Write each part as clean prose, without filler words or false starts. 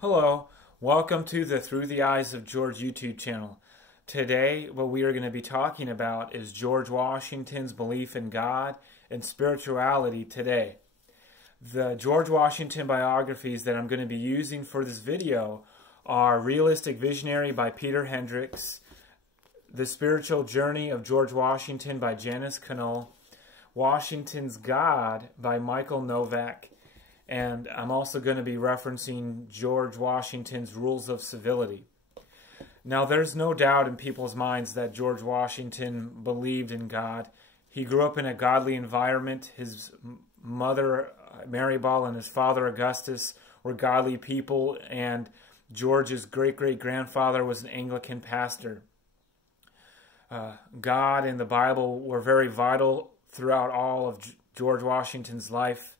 Hello, welcome to the Through the Eyes of George YouTube channel. Today, what we are going to be talking about is George Washington's belief in God and spirituality today. The George Washington biographies that I'm going to be using for this video are Realistic Visionary by Peter Henriques, The Spiritual Journey of George Washington by Janice, Connell, Washington's God by Michael Novak, and I'm also going to be referencing George Washington's Rules of Civility. Now, there's no doubt in people's minds that George Washington believed in God. He grew up in a godly environment. His mother, Maryball, and his father, Augustus, were godly people, and George's great-great-grandfather was an Anglican pastor. God and the Bible were very vital throughout all of George Washington's life.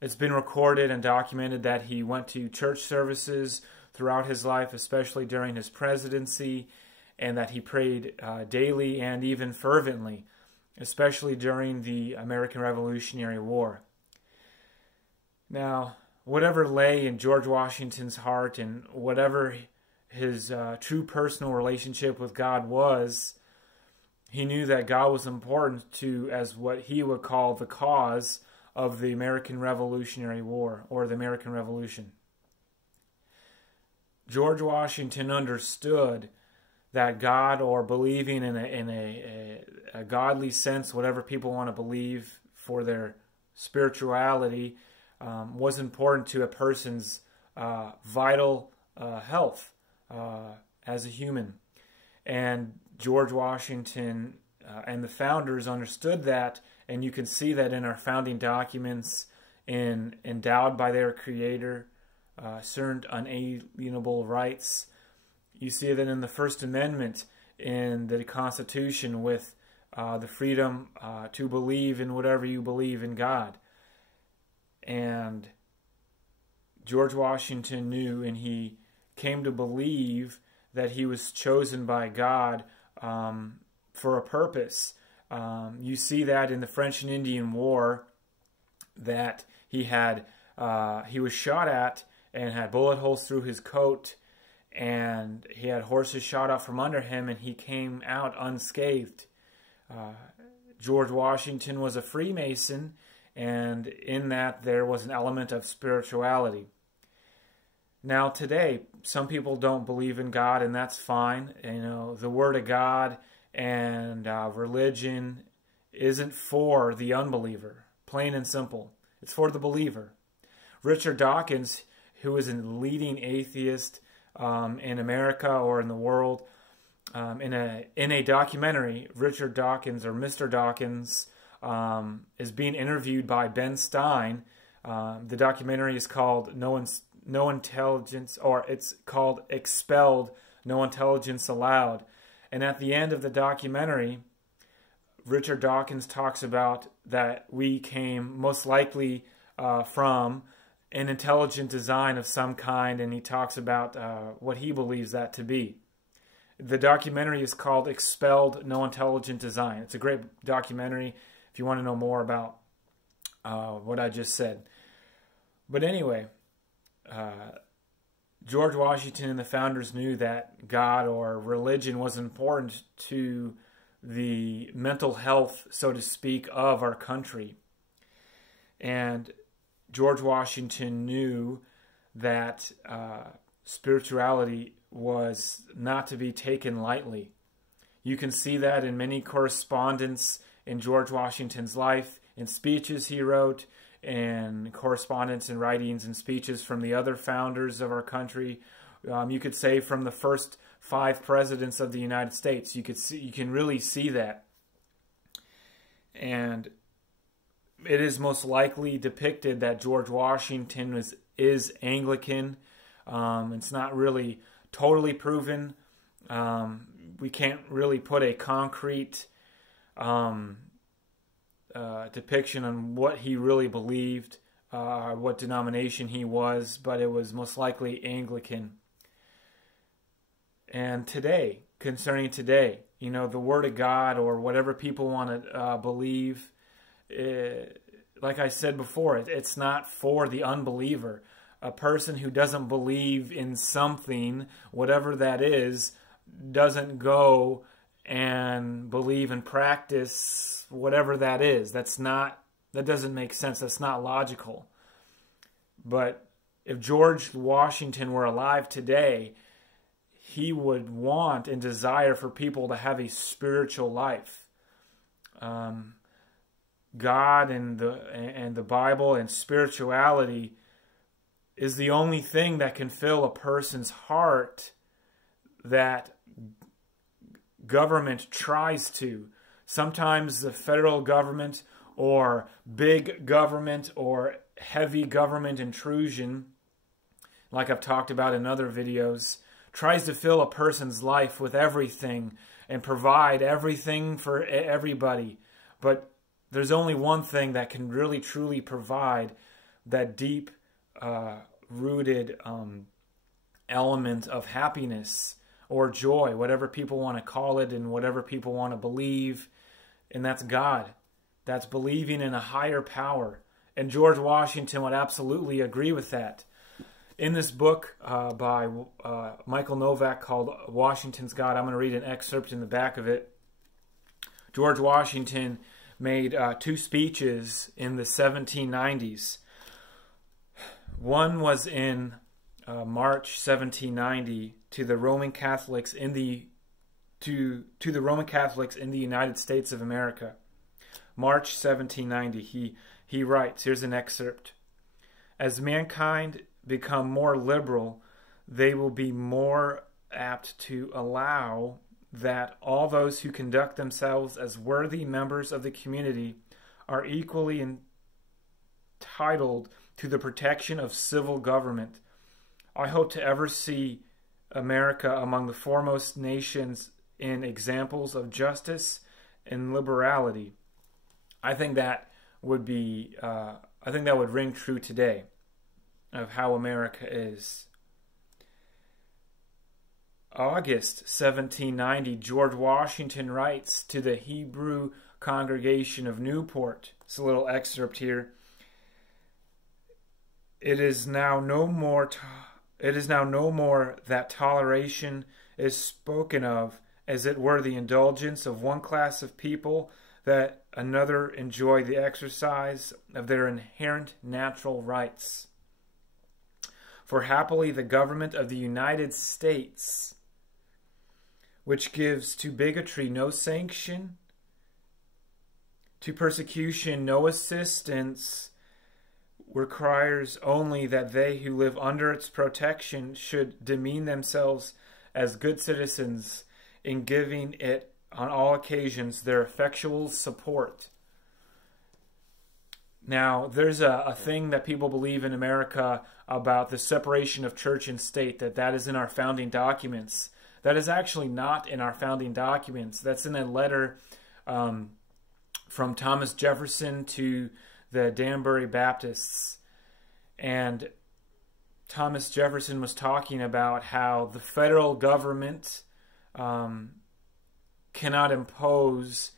It's been recorded and documented that he went to church services throughout his life, especially during his presidency, and that he prayed daily and even fervently, especially during the American Revolutionary War. Now, whatever lay in George Washington's heart and whatever his true personal relationship with God was, he knew that God was important to, as what he would call, the cause of the American Revolutionary War, or the American Revolution. George Washington understood that God, or believing in a godly sense, whatever people want to believe for their spirituality, was important to a person's vital health as a human. And George Washington and the founders understood that, and you can see that in our founding documents, endowed by their creator, certain unalienable rights. You see that in the First Amendment in the Constitution with the freedom to believe in whatever you believe in God. And George Washington knew, and he came to believe that he was chosen by God for a purpose. You see that in the French and Indian War, that he was shot at and had bullet holes through his coat, and he had horses shot out from under him, and he came out unscathed. George Washington was a Freemason, and in that there was an element of spirituality. Now today, some people don't believe in God, and that's fine. You know, the Word of God and religion isn't for the unbeliever, plain and simple. It's for the believer. Richard Dawkins, who is a leading atheist in America or in the world, in a documentary, Richard Dawkins, or Mr. Dawkins, is being interviewed by Ben Stein. The documentary is called No Intelligence, or it's called Expelled, No Intelligence Allowed. And at the end of the documentary, Richard Dawkins talks about that we came most likely from an intelligent design of some kind, and he talks about what he believes that to be. The documentary is called Expelled, No Intelligent Design. It's a great documentary if you want to know more about what I just said. But anyway, George Washington and the founders knew that God, or religion, was important to the mental health, so to speak, of our country. And George Washington knew that spirituality was not to be taken lightly. You can see that in many correspondence in George Washington's life, in speeches he wrote, and correspondence and writings and speeches from the other founders of our country. You could say from the first 5 presidents of the United States. You can really see that. And it is most likely depicted that George Washington is Anglican. It's not really totally proven. We can't really put a concrete depiction on what he really believed, what denomination he was, but it was most likely Anglican. And today, concerning today, you know, the Word of God, or whatever people want to believe, like I said before, it's not for the unbeliever. a person who doesn't believe in something, whatever that is, doesn't go and believe and practice whatever that is. That doesn't make sense. That's not logical. But if George Washington were alive today, he would want and desire for people to have a spiritual life. God and the Bible and spirituality is the only thing that can fill a person's heart that government tries to. Sometimes the federal government or big government or heavy government intrusion, like I've talked about in other videos, tries to fill a person's life with everything and provide everything for everybody. But there's only one thing that can really truly provide that deep rooted element of happiness or joy, whatever people want to call it and whatever people want to believe, and that's God. That's believing in a higher power. And George Washington would absolutely agree with that. In this book by Michael Novak called Washington's God, I'm going to read an excerpt in the back of it. George Washington made 2 speeches in the 1790s. One was in March 1790 to the Roman Catholics in the United States of America. March 1790. He writes, here's an excerpt. As mankind become more liberal, they will be more apt to allow that all those who conduct themselves as worthy members of the community are equally entitled to the protection of civil government. I hope to ever see America among the foremost nations in examples of justice and liberality. I think that would be, I think that would ring true today of how America is. August 1790, George Washington writes to the Hebrew congregation of Newport. It's a little excerpt here. It is now no more that toleration is spoken of as it were the indulgence of one class of people, that another enjoy the exercise of their inherent natural rights. For happily the government of the United States, which gives to bigotry no sanction, to persecution no assistance, requires only that they who live under its protection should demean themselves as good citizens in giving it on all occasions their effectual support. Now, there's a thing that people believe in America about the separation of church and state, that is in our founding documents. That is actually not in our founding documents. That's in a letter from Thomas Jefferson to the Danbury Baptists. And Thomas Jefferson was talking about how the federal government cannot impose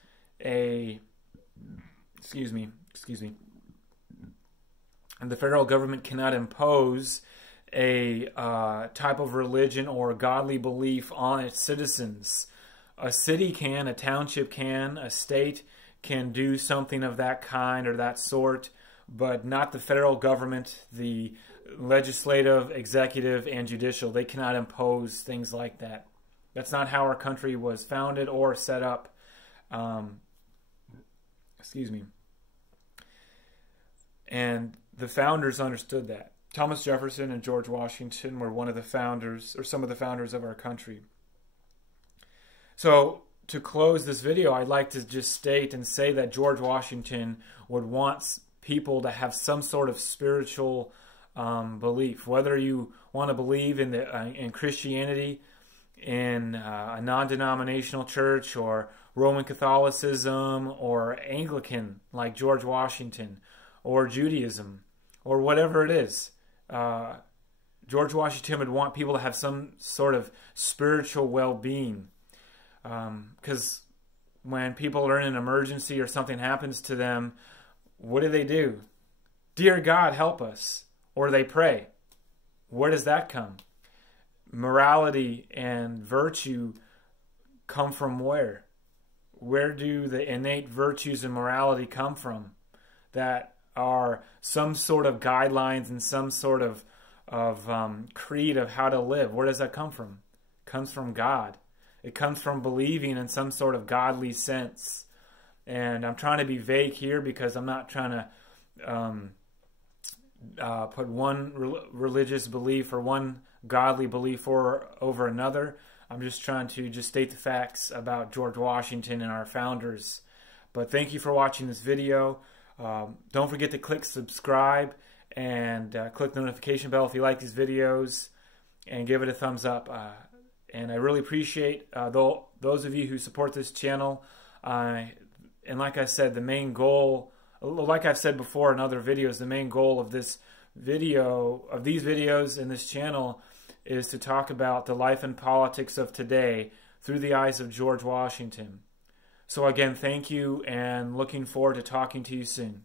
and the federal government cannot impose a type of religion or godly belief on its citizens. A city can, a township can, a state can do something of that kind or that sort, but not the federal government, the legislative, executive, and judicial. They cannot impose things like that. That's not how our country was founded or set up. And the founders understood that. Thomas Jefferson and George Washington were one of the founders, or some of the founders of our country. So, to close this video, I'd like to just state and say that George Washington would want people to have some sort of spiritual belief. Whether you want to believe in Christianity, in a non-denominational church, or Roman Catholicism, or Anglican like George Washington, or Judaism, or whatever it is. George Washington would want people to have some sort of spiritual well-being. Because when people are in an emergency or something happens to them, what do? Dear God, help us. Or they pray. Where does that come? Morality and virtue come from where? Where do the innate virtues and morality come from that are some sort of guidelines and some sort of creed of how to live? Where does that come from? It comes from God. It comes from believing in some sort of godly sense. And I'm trying to be vague here because I'm not trying to put one religious belief or one godly belief over another. I'm just trying to just state the facts about George Washington and our founders. But thank you for watching this video. Don't forget to click subscribe and click the notification bell if you like these videos, and give it a thumbs up. And I really appreciate those of you who support this channel. And like I said, the main goal, like I've said before in other videos, the main goal of this video, of these videos in this channel, is to talk about the life and politics of today through the eyes of George Washington. So again, thank you, and looking forward to talking to you soon.